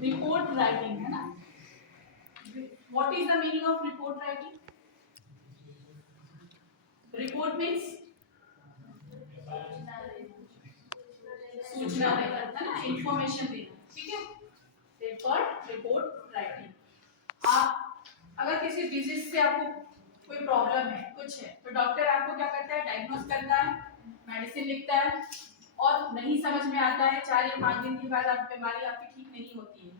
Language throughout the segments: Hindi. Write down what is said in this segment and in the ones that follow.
रिपोर्ट राइटिंग, है ना। What is the meaning of report writing? Report means सूचना देना, है ना, इंफॉर्मेशन देना, ठीक है। Report writing. आप अगर किसी डिजीज से आपको कोई प्रॉब्लम है, कुछ है, तो डॉक्टर आपको क्या करता है? डायग्नोस करता है, मेडिसिन लिखता है, और नहीं समझ में आता है, 4 या 5 दिन के बाद आप बीमारी आपकी ठीक नहीं होती है,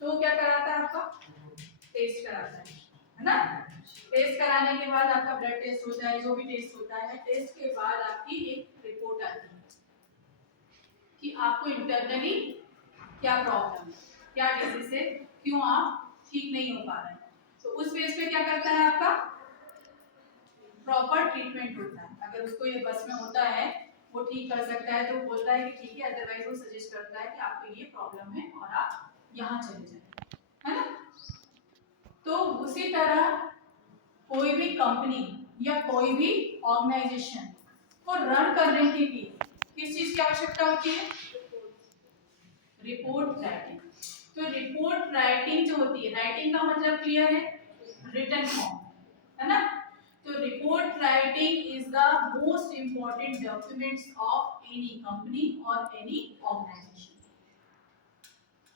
तो क्या कराता है? आपका टेस्ट कराता है ना। टेस्ट कराने के बाद आपका ब्लड टेस्ट होता है, जो भी टेस्ट होता है, टेस्ट के बाद आपकी एक रिपोर्ट आती है कि आपको इंटरनली क्या प्रॉब्लम है, क्या डिजीज है, क्यों आप ठीक नहीं हो पा रहे हैं। तो उस बेस पे क्या करता है? आपका प्रॉपर ट्रीटमेंट होता है। अगर उसको ये बस में होता है, वो ठीक कर सकता है, तो बोलता है कि ठीक है, अदरवाइज वो सजेस्ट करता है कि आपको ये प्रॉब्लम है और आप यहाँ चले जाए, है ना। तो उसी तरह कोई भी कंपनी या कोई भी ऑर्गेनाइजेशन को रन करने के लिए किस चीज की आवश्यकता होती है? Report writing. तो रिपोर्ट राइटिंग जो होती है, राइटिंग का मतलब क्लियर है, रिटन फॉर्म, है ना। तो report writing is the most important documents of any company और एनी ऑर्गेनाइजेशन।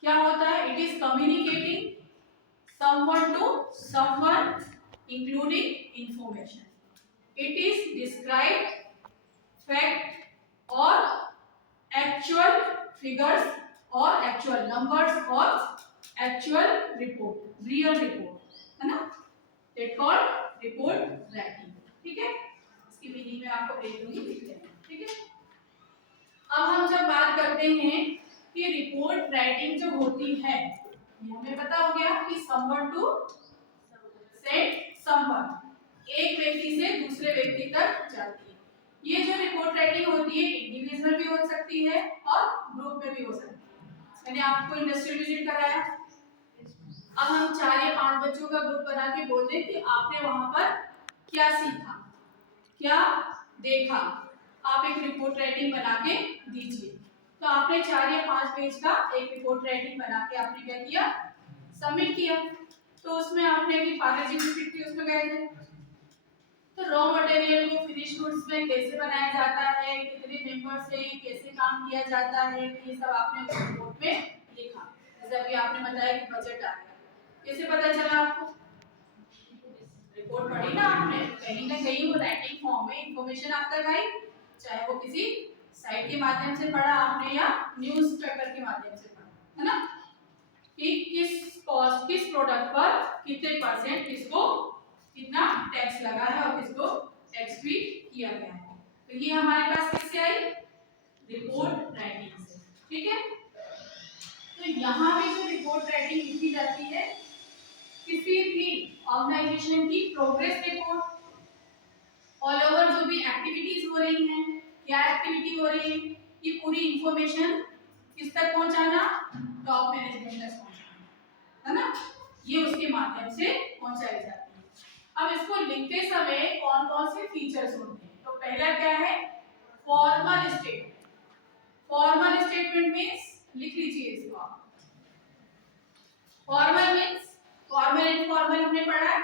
क्या होता है? It is communicating someone to someone including information. It is describe fact or actual figures or actual numbers or actual report, real report, है ना। It called report writing, ठीक है। इसकी मीनिंग में आपको भेज दूंगी, लिख लेना, ठीक है। अब हम जब बात करते हैं कि रिपोर्ट राइटिंग जो होती है, ये हमें पता हो गया कि someone to send someone, एक व्यक्ति से दूसरे व्यक्ति तक जाती है। ये जो रिपोर्ट राइटिंग होती है, इंडिविजुअल भी हो सकती है और ग्रुप में भी हो सकती है। मैंने आपको इंडस्ट्रियल विजिट कराया, अब हम 4 या 5 बच्चों का ग्रुप बना के बोलते हैं कि आपने वहां पर क्या सीखा, क्या देखा, आप एक रिपोर्ट राइटिंग बना के दीजिए। तो आपने 4 या 5 पेज का एक रिपोर्ट राइटिंग बना के आपने क्या किया? सबमिट किया। तो उसमें आपने अपनी पैकेजिंग रिसीप्ट थी, उसमें गए थे, तो रॉ मटेरियल को फिनिश गुड्स में कैसे बनाया जाता है, कितने मेंबर से कैसे काम किया जाता है, ये सब आपने उस रिपोर्ट में लिखा। जैसे अभी आपने बताया कि बजट आ गया, कैसे पता चला आपको? रिपोर्ट पढ़ी ना आपने, कहीं ना कहीं वो राइटिंग फॉर्म में इंफॉर्मेशन आप तक आई, चाहे वो किसी साइट के माध्यम से पढ़ा आपने या न्यूज़पेपर के माध्यम से पढ़ा, है ना, कि किस कॉस्ट, किस प्रोडक्ट पर कितने परसेंट किसको कितना टैक्स लगा है और किसको टैक्स फ्री किया गया है। तो ये हमारे पास किससे आई? रिपोर्ट राइटिंग से, ठीक है। तो यहाँ पे जो रिपोर्ट राइटिंग लिखी जाती है, किसी भी ऑर्गेनाइजेशन की प्रोग्रेस रिपोर्ट, ऑल ओवर जो भी एक्टिविटीज हो रही हैं, क्या एक्टिविटी हो रही है, ये पूरी इंफॉर्मेशन किस तक पहुंचाना? टॉप मैनेजमेंट तक पहुंचाना, है ना। ये उसके माध्यम से पहुंचाई जाती है। अब इसको लिखते समय कौन कौन से फीचर्स होते हैं? तो पहला क्या है? Formal statement. Formal statement means, लिख लीजिए इसको आप, formal means, formal and formal हमने पढ़ा है।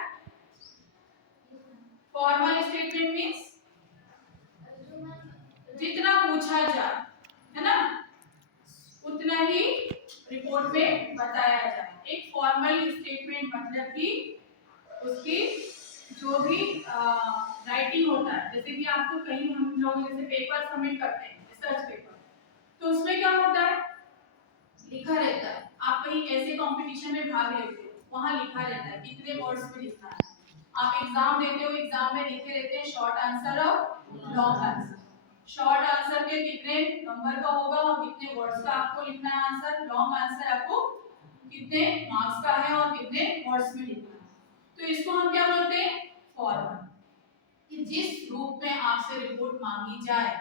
फॉर्मल स्टेटमेंट मीन्स जितना पूछा जाए, है ना, उतना ही रिपोर्ट में बताया जाए। एक फॉर्मल स्टेटमेंट मतलब कि उसकी जो भी राइटिंग होता है, जैसे कि आपको कहीं हम लोग जैसे पेपर सबमिट करते हैं, रिसर्च पेपर, तो उसमें क्या होता है? लिखा रहता है। आप कहीं ऐसे कंपटीशन में भाग लेते हो, वहां लिखा रहता है कितने वर्ड्स में लिखना है। आप एग्जाम देते हो, एग्जाम में लिखे रहते हैं शॉर्ट आंसर और लॉन्ग आंसर। शॉर्ट आंसर के कितने नंबर का होगा और कितने वर्ड्स का आपको लिखना है आंसर, लॉन्ग आंसर आपको कितने मार्क्स का है और कितने वर्ड्स में लिखना है। तो इसको हम क्या बोलते हैं? फॉर्मल। कि जिस रूप में आपसे रिपोर्ट मांगी जाए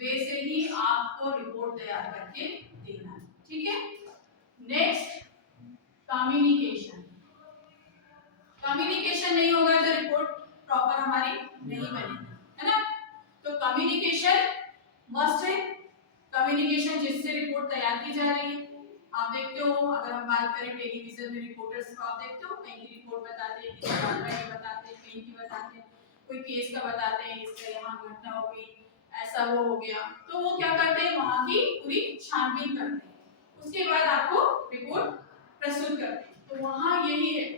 वैसे ही आपको रिपोर्ट तैयार करके देना है, ठीक है। Next, communication. कम्युनिकेशन नहीं होगा तो रिपोर्ट प्रॉपर हमारी नहीं बनेगी, है ना। तो कम्युनिकेशन मस्ट है। कम्युनिकेशन जिससे रिपोर्ट तैयार की जा रही है, आप देखते हो, अगर हम बात करें टेलीविजन में रिपोर्टर्स को, आप देखते हो कहीं की रिपोर्ट बताते हैं, किसी बात का बताते हैं, कहीं की बताते हैं, कोई केस का बताते हैं, इसका यहाँ घटना हो गई, ऐसा वो हो गया, तो वो क्या करते हैं, वहाँ की पूरी छानबीन करते हैं, उसके बाद आपको रिपोर्ट प्रस्तुत करते हैं। तो वहाँ यही है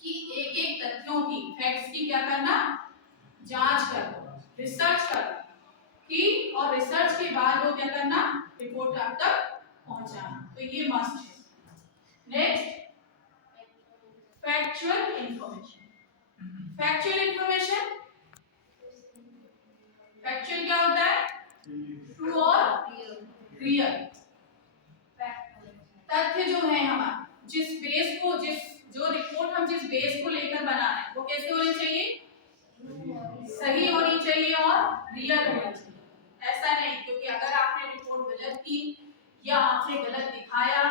कि एक एक तथ्यों की, फैक्ट्स की क्या करना, जांच करना, रिसर्च करना कि, और रिसर्च के बाद वो क्या करना, रिपोर्ट आप तक पहुंचाना। तो ये मस्ट है। Next, factual information. Factual information, factual क्या होता है, ट्रू और रियल। तथ्य जो है हमारा, जिस बेस को, जो रिपोर्ट हम जिस बेस को लेकर बना रहे हैं, वो कैसे होनी चाहिए, सही होनी चाहिए और रियल होनी चाहिए। ऐसा नहीं क्योंकि अगर आपने रिपोर्ट गलत की या आपने गलत दिखाया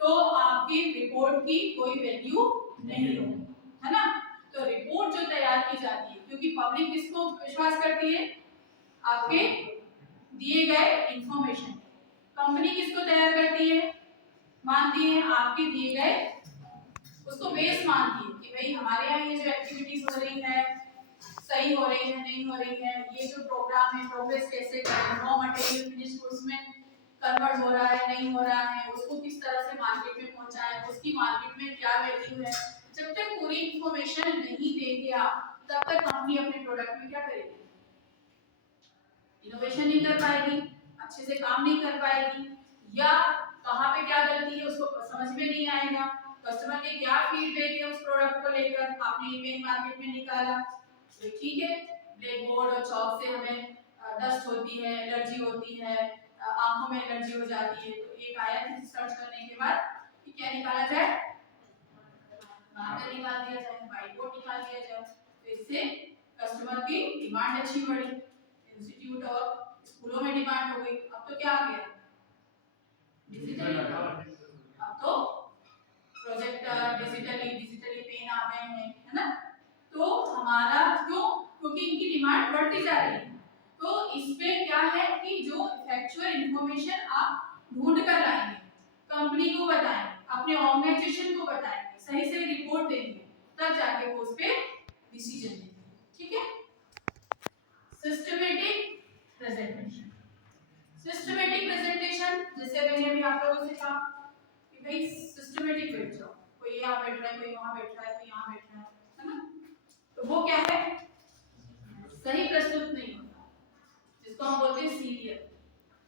तो आपकी रिपोर्ट की कोई वैल्यू नहीं होगी, है ना। तो रिपोर्ट जो तैयार की जाती है, क्योंकि पब्लिक किसको विश्वास करती है, आपके दिए गए इंफॉर्मेशन। कंपनी किसको तैयार करती है, मानती है, आपके दिए गए, उसको बेस मानती है कि भाई हमारे यहाँ ये जो एक्टिविटीज हो रही है सही हो रही है, नहीं हो रही है, ये जो प्रोग्राम है प्रोग्रेस कैसे करें, रॉ मटेरियल फिनिश गुड्स में कन्वर्ट हो रहा है, नहीं हो रहा है, उसको किस तरह से मार्केट में पहुंचाएं, उसकी मार्केट में क्या वैल्यू है। जब तक पूरी इंफॉर्मेशन नहीं देंगे आप, तब तक कंपनी अपने प्रोडक्ट में क्या करेगी, इनोवेशन नहीं कर पाएगी, अच्छे से काम नहीं कर पाएगी, या कहाँ पे क्या गलती है उसको समझ में नहीं आएगा, कस्टमर के क्या फीडबैक है उस प्रोडक्ट को लेकर, आपने ईमेल मार्केट में निकाला तो ठीक है, ब्लैक बोर्ड और चौक से हमें डस्ट होती है, एलर्जी होती है, आंखों में एलर्जी हो जाती है, तो एक आया कि सर्च करने के बाद कि क्या निकाला जाए, मार्कर निकाल दिया जाए, व्हाइट बोर्ड निकाल दिया जाए, तो इससे कस्टमर की डिमांड अच्छी बढ़ी, इंस्टीट्यूट और स्कूलों में डिमांड हो गई। अब तो क्या आ गया, डिजिटली, अब तो प्रोजेक्टर डिजिटली पेन आ गए हैं, है ना। तो हमारा क्यों, क्योंकि इनकी डिमांड बढ़ती जा रही है। तो इसमें क्या है कि जो फैक्चुअल इंफॉर्मेशन आप ढूंढ कर लाएंगे, कंपनी को बताएंगे, अपने ऑर्गेनाइजेशन को बताएंगे, सही सही रिपोर्ट देंगे, तब जाके वो उस पे डिसीजन लेंगे, ठीक है। सिस्टमैटिक प्रेजेंटेशन, सिस्टमैटिक प्रेजेंटेशन जैसे मैंने अभी आप लोगों से कहा कि भाई सिस्टमैटिक बैठ जाओ, कोई यहाँ बैठ रहा है, कोई वहाँ बैठ रहा है, कोई यहाँ बैठ रहा है ना, तो वो क्या है, सही प्रस्तुत नहीं होता, जिसको हम बोलते हैं सीरियल,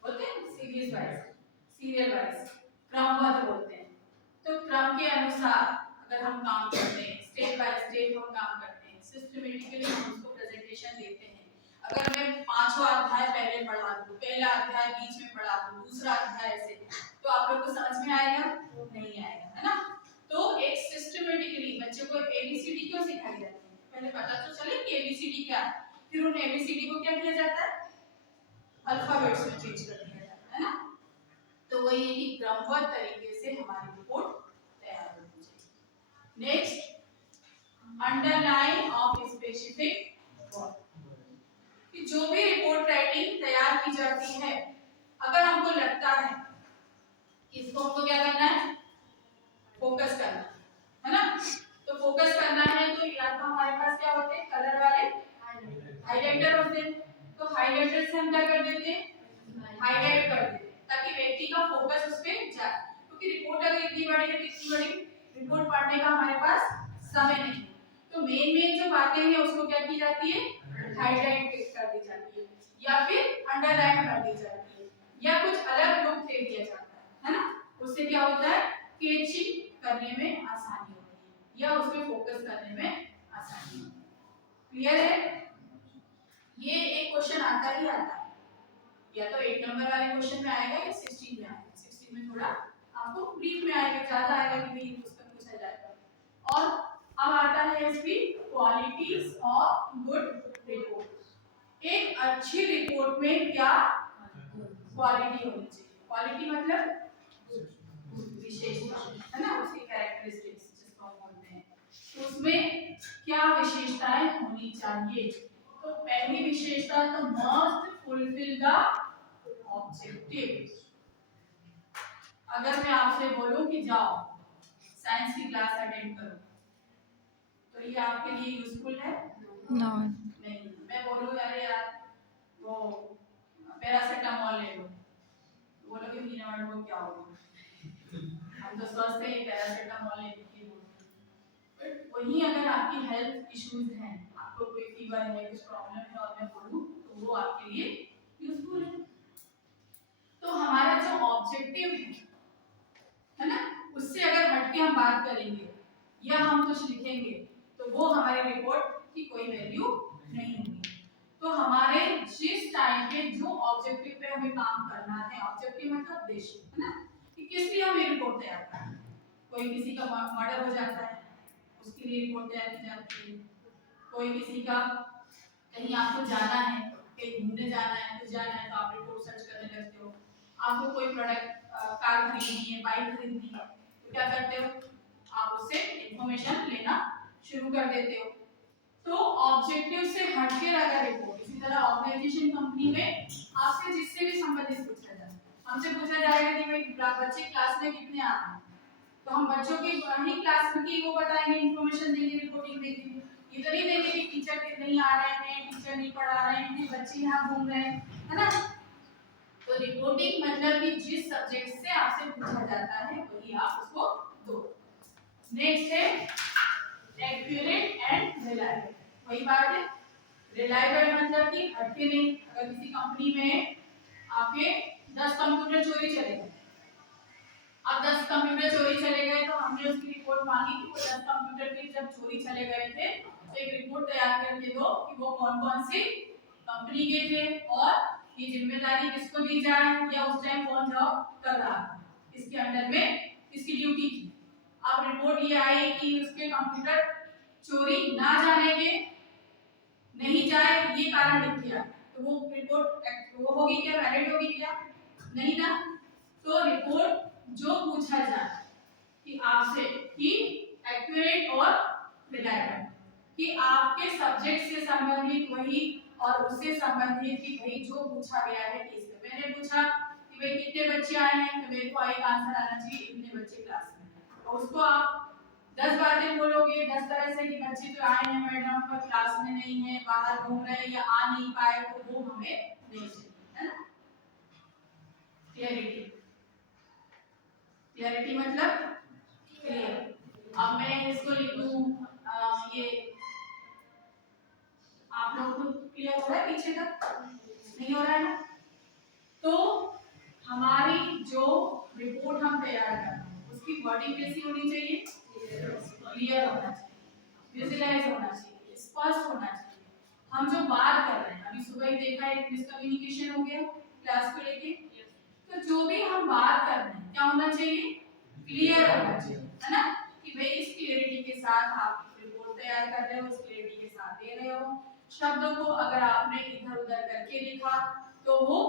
बोलते हैं सीरीज वाइज, सीरियल वाइज, क्रमबद्ध बोलते हैं। तो क्रम के अनुसार अगर हम काम करते हैं, स्टेप बाय स्टेप हम काम करते हैं, सिस्टमैटिकली हम उसको प्रेजेंटेशन देते हैं। अगर मैं पांचवा अध्याय पहले पढ़ा दूं, पहला अध्याय बीच में पढ़ा दूं, दूसरा अध्याय ऐसे, तो आप लोग को समझ में आएगा, नहीं आएगा, है ना। तो एक सिस्टमैटिकली बच्चे को एबीसीडी क्यों सिखाई जाती है, पहले पता तो चले कि एबीसीडी क्या है, फिर उन एबीसीडी को क्या किया जाता है, अल्फाबेट्स में चेंज कर दिया जाता है ना। तो वही है कि क्रमबद्ध तरीके से हमारी रिपोर्ट तैयार होनी चाहिए। Next, underline of specific word, कि जो भी रिपोर्ट राइटिंग तैयार की जाती है, अगर हमको लगता है कि इसको हमको क्या करना है, फोकस करना है ना, तो फोकस करना है तो या तो हमारे पास क्या होते हैं, कलर वाले हाइलाइटर होते हैं, तो हाइलाइटर से हम क्या कर देते हैं, हाईलाइट कर देते हैं, ताकि व्यक्ति का फोकस उस पे जाए, क्योंकि रिपोर्ट अगर इतनी बड़ी है, इतनी बड़ी रिपोर्ट पढ़ने का हमारे पास समय नहीं, तो मेन मेन जो बातें हैं उसको क्या की जाती है, हाईलाइट कर दी जाती है, या फिर अंडरलाइन कर दी जाती है, या कुछ अलग लुक दे दिया जाता है ना। उससे क्या होता है, कैचिंग करने में आसानी होती है, या उस पे फोकस करने में आसानी होती है। क्लियर है, ये एक क्वेश्चन आता ही आता है, या तो 8 नंबर वाले क्वेश्चन में आएगा या 16 में आएगा, 16 में थोड़ा आपको ब्रीफ में आएगा, ज्यादा आएगा कि नहीं पुस्तक पूछा जाएगा। और अब आता है इसकी क्वालिटीज ऑफ गुड रिपोर्ट, एक अच्छी रिपोर्ट में क्या क्वालिटी होनी चाहिए, क्वालिटी मतलब विशेषता, है ना, उसकी कैरेक्टरिस्टिक्स जिसको हम बोलते हैं, तो उसमें क्या विशेषताएं होनी चाहिए। तो पहली विशेषता तो मस्ट फुलफिल द ऑब्जेक्टिव, अगर मैं आपसे बोलूं कि जाओ साइंस की क्लास अटेंड करो, तो ये आपके लिए यूजफुल है? नो। नहीं। मैं बोलूं अरे यार वो पैरासिटामोल ले लो, बोलोगे मीना मैडम को क्या होगा, हम तो स्वस्थ हैं, पैरासिटामोल लेने की बोलते हैं। बट वही अगर आपकी हेल्थ इश्यूज हैं, आपको कोई फीवर है, कुछ प्रॉब्लम है और मैं बोलूं तो वो आपके लिए यूजफुल है। तो हमारा जो ऑब्जेक्टिव है ना, उससे अगर हटके हम बात करेंगे या हम कुछ लिखेंगे तो वो हमारे रिपोर्ट की कोई वैल्यू नहीं होगी। तो हमारे जिस टाइम पे जो ऑब्जेक्टिव पे हमें काम करना है, ऑब्जेक्टिव मतलब उद्देश्य, है ना, कि किस लिए हम ये रिपोर्ट तैयार कर रहे हैं। कोई किसी का मर्डर हो जाता है, उसके लिए रिपोर्ट तैयार की जाती है। कोई किसी का कहीं आपको जाना है, कहीं घूमने जाना है, कुछ जाना है, तो आप रिपोर्ट सर्च करने लगते हो। आपको कोई प्रोडक्ट कार खरीदनी है, बाइक खरीदनी है, तो क्या करते हो, आप उससे इंफॉर्मेशन लेना शुरू कर देते हो। तो ऑब्जेक्टिव से हटके अगर रिपोर्ट, इसी तरह ऑर्गेनाइजेशन कंपनी में आपसे जिससे भी संबंधित पूछा जाए, हमसे पूछा जाएगा कि भाई बच्चे क्लास में कितने आ रहे हैं, तो हम बच्चों की ही क्लास की वो बताएंगे, इंफॉर्मेशन देंगे, रिपोर्टिंग देंगे। ये तो नहीं देंगे कि टीचर नहीं आ रहे हैं, टीचर नहीं पढ़ा रहे हैं, बच्चे यहाँ घूम रहे हैं, है ना। तो रिपोर्टिंग मतलब कि जिस सब्जेक्ट से आपसे पूछा जाता है वही आप उसको दो। नेक्स्ट है एक्यूरेट एंड रिलायबल। वही बात है, रिलायबल मतलब कि हटके नहीं। अगर किसी कंपनी में आपके 10 कंप्यूटर चोरी चले गए, अब 10 कंप्यूटर चोरी चले गए तो हमने उसकी रिपोर्ट मांगी कि वो 10 कंप्यूटर के जब चोरी चले गए थे तो एक रिपोर्ट तैयार करके दो कि वो कौन कौन सी कंपनी के थे और ये जिम्मेदारी किसको दी जाए या उस टाइम कौन जॉब कर रहा था, इसके अंडर में किसकी ड्यूटी थी। अब रिपोर्ट ये आई कि उसके कंप्यूटर चोरी ना जाने के, नहीं जाए ये कारण लिख दिया, तो वो रिपोर्ट वो होगी क्या, वैलिड होगी क्या, नहीं ना। तो रिपोर्ट जो पूछा जाए कि आपसे कि एक्यूरेट और रिलायबल, कि आपके सब्जेक्ट से संबंधित वही और उससे संबंधित कि भाई जो पूछा गया है किस में। मैंने पूछा कि भाई कितने बच्चे आए हैं, तो मेरे को एक आंसर आना चाहिए इतने बच्चे क्लास में, और उसको आप 10 बातें बोलोगे 10 तरह से कि बच्चे तो आए हैं मैडम पर क्लास में नहीं है, बाहर घूम रहे हैं या आ नहीं पाए, तो वो हमें नहीं चाहिए, है ना। क्लियरिटी, क्लियरिटी मतलब क्लियर। अब मैं इसको लिखूं ये, आप लोग को क्लियर हो रहा है पीछे तक, नहीं हो रहा है ना। तो हमारी जो रिपोर्ट हम तैयार कर रहे हैं उसकी वर्डिंग कैसी होनी चाहिए, क्लियर होना चाहिए, विजुअलाइज होना चाहिए, स्पष्ट होना चाहिए। हम जो बात कर रहे हैं, अभी सुबह ही देखा एक मिसकम्युनिकेशन हो गया क्लास को लेके, तो जो भी हम बात कर रहे हैं क्या होना चाहिए, क्लियर होना चाहिए, है ना। कि भाई इस क्लियरिटी के साथ आप रिपोर्ट तैयार कर रहे हो, उस क्लियरिटी के साथ दे रहे हो। शब्दों को अगर आपने इधर उधर करके लिखा तो वो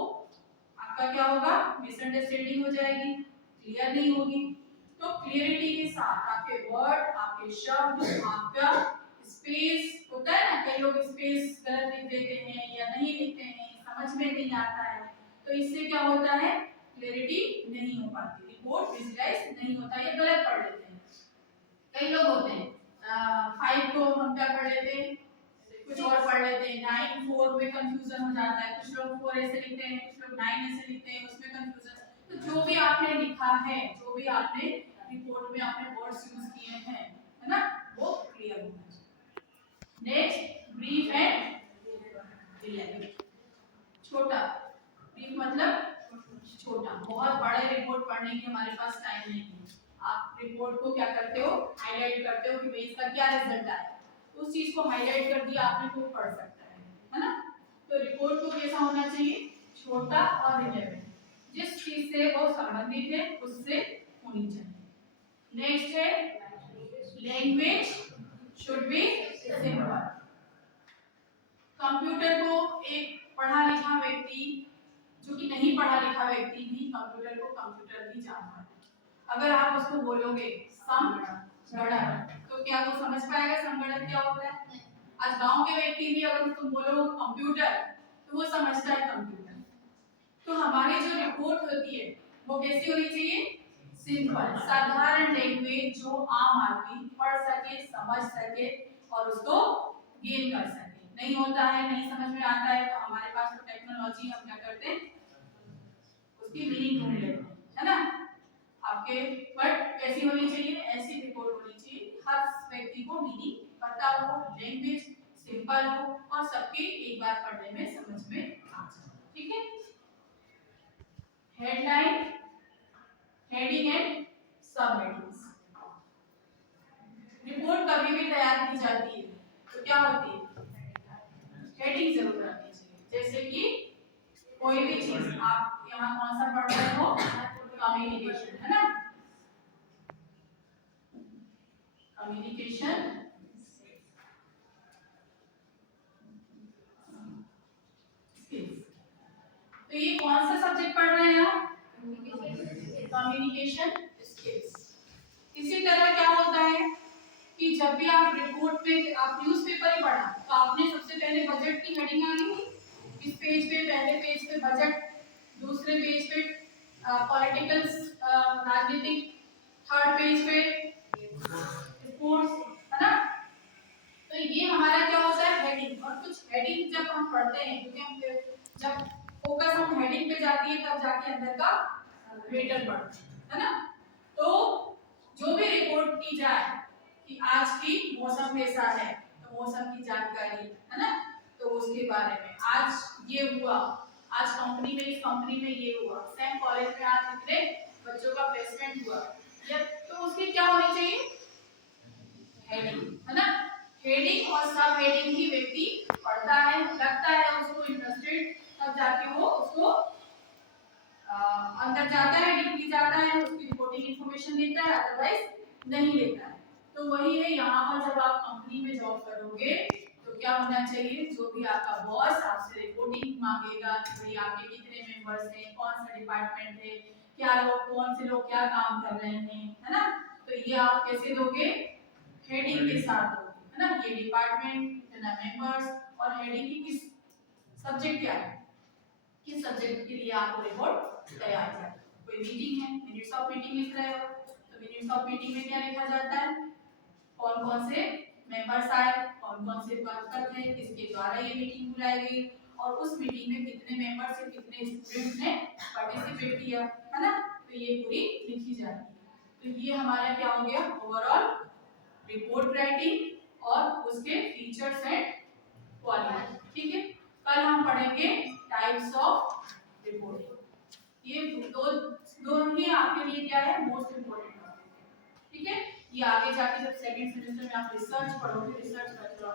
आपका क्या होगा, मिसअंडरस्टैंडिंग हो जाएगी, क्लियर नहीं होगी। तो क्लियरिटी के साथ आपके वर्ड, आपके शब्द, आपका स्पेस होता है ना, कई लोग स्पेस गलत लिख देते हैं या नहीं लिखते हैं, समझ में नहीं आता है, तो इससे क्या होता है, क्लियरिटी नहीं हो पाती, रिपोर्ट विजुअलाइज नहीं होता, ये गलत पढ़ लेते हैं। कई लोग होते हैं 5 को हम क्या पढ़ लेते हैं, कुछ और पढ़ लेते हैं, 9 4 में कंफ्यूजन हो जाता है, कुछ लोग 4 ऐसे लिखते हैं, कुछ लोग 9 ऐसे लिखते हैं, उसमें कंफ्यूजन। तो जो भी आपने लिखा है, जो भी आपने रिपोर्ट में आपने वर्ड्स यूज किए हैं, है ना, वो क्लियर होना चाहिए। Next brief and clear. छोटा, ब्रीफ मतलब छोटा, बहुत बड़े रिपोर्ट पढ़ने की हमारे पास टाइम नहीं है। आप रिपोर्ट को क्या करते हो, हाईलाइट करते हो कि भाई इसका क्या रिजल्ट आया, उस चीज को हाईलाइट कर दिया आपने तो पढ़ सकता है ना। तो रिपोर्ट को कैसा होना चाहिए, छोटा और रिलेवेंट, जिस चीज से वो संबंधित है उससे होनी चाहिए। नेक्स्ट है language should be simple. Computer को एक पढ़ा लिखा व्यक्ति, जो कि नहीं पढ़ा लिखा व्यक्ति भी कंप्यूटर को कंप्यूटर ही जानता है। अगर आप उसको बोलोगे समगणन, तो क्या वो समझ पाएगा समगणन क्या होता है। आज गांव के व्यक्ति भी अगर तुम बोलो कंप्यूटर, तो वो समझता है कंप्यूटर। तो हमारी जो रिपोर्ट होती है वो कैसी होनी चाहिए, सिंपल साधारण लैंग्वेज जो आम आदमी पढ़ सके, समझ सके और उसको गेन कर सके। नहीं होता है, नहीं समझ में आता है तो हमारे पास तो टेक्नोलॉजी, हम क्या करते हैं उसकी मीनिंग ढूंढ लेते हैं, है ना। आपके बट कैसी होनी चाहिए, ऐसी रिपोर्ट होनी चाहिए हर व्यक्ति को मीनिंग पता हो, लैंग्वेज सिंपल हो और सबके एक बार पढ़ने में समझ में आ जाए। ठीक है। हेडलाइन, हेडिंग एंड सब हेडिंग्स। रिपोर्ट कभी भी तैयार की जाती है तो क्या होती है, हेडिंग जरूर आनी चाहिए। जैसे कि कोई भी चीज आप यहाँ कौन सा पढ़ रहे हो, कम्युनिकेशन, है ना, कम्युनिकेशन स्किल्स। तो ये कौन सा सब्जेक्ट पढ़ रहे हैं आप, कम्युनिकेशन स्किल्स। इसी तरह क्या होता है कि जब भी आप रिपोर्ट पे, आप न्यूज़पेपर ही पढ़ा तो आपने सबसे पहले बजट की हेडिंग आई थी, इस पेज पे, पहले पेज पे बजट, दूसरे पेज पे पॉलिटिकल राजनीतिक, थर्ड पेज पे स्पोर्ट्स, है ना। तो ये हमारा क्या होता है, हेडिंग। और कुछ हेडिंग जब हम पढ़ते हैं, क्योंकि हम जब फोकस हम हेडिंग पे जाती है तब जाके अंदर का रिटर्न पढ़ते हैं, है ना। तो जो भी रिपोर्ट की जाए कि आज की मौसम कैसा है, तो मौसम की जानकारी, है ना, तो उसके बारे में आज ये हुआ, आज कंपनी में, इस कंपनी में ये हुआ, सेम कॉलेज में आज इतने बच्चों का प्लेसमेंट हुआ, या तो उसकी क्या होनी चाहिए, हेडिंग, है ना। हेडिंग और सब हेडिंग ही व्यक्ति पढ़ता है, लगता है उसको इंटरेस्टेड, तब जाके वो उसको अंदर जाता है, डीपली जाता है, उसकी रिपोर्टिंग इंफॉर्मेशन लेता है, अदरवाइज नहीं लेता है। तो वही है, यहाँ पर जब आप कंपनी में जॉब करोगे तो क्या होना चाहिए, जो भी आपका बॉस आपसे रिपोर्टिंग मांगेगा कि भाई आपके कितने मेंबर्स हैं, कौन सा डिपार्टमेंट है, क्या लोग, कौन से लोग क्या काम कर रहे हैं, है ना। तो ये आप कैसे दोगे, हेडिंग के साथ दोगे, है ना। ये डिपार्टमेंट, इतना मेंबर्स, और हेडिंग की किस सब्जेक्ट क्या है, किस सब्जेक्ट के लिए आपको रिपोर्ट तैयार करना है। कोई मीटिंग है, मिनट्स ऑफ मीटिंग लिख रहे हो, तो मिनट्स ऑफ मीटिंग में क्या लिखा जाता है, कौन कौन से मेंबर्स आए, कौन कौन से वर्कर थे, किसके द्वारा ये मीटिंग बुलाई गई, और उस मीटिंग में कितने मेंबर्स से कितने स्टूडेंट्स ने पार्टिसिपेट किया, है ना। तो ये पूरी लिखी जाती है। तो ये हमारा क्या हो गया, ओवरऑल रिपोर्ट राइटिंग और उसके फीचर्स एंड क्वालिटी। ठीक है। कल हम पढ़ेंगे टाइप्स ऑफ रिपोर्टिंग। ये दो ही आपके लिए क्या है, मोस्ट इम्पोर्टेंट टॉपिक है। ठीक है। ये आगे जाके जब सेकंड सेमेस्टर में आप रिसर्च पढ़ोगे, रिसर्च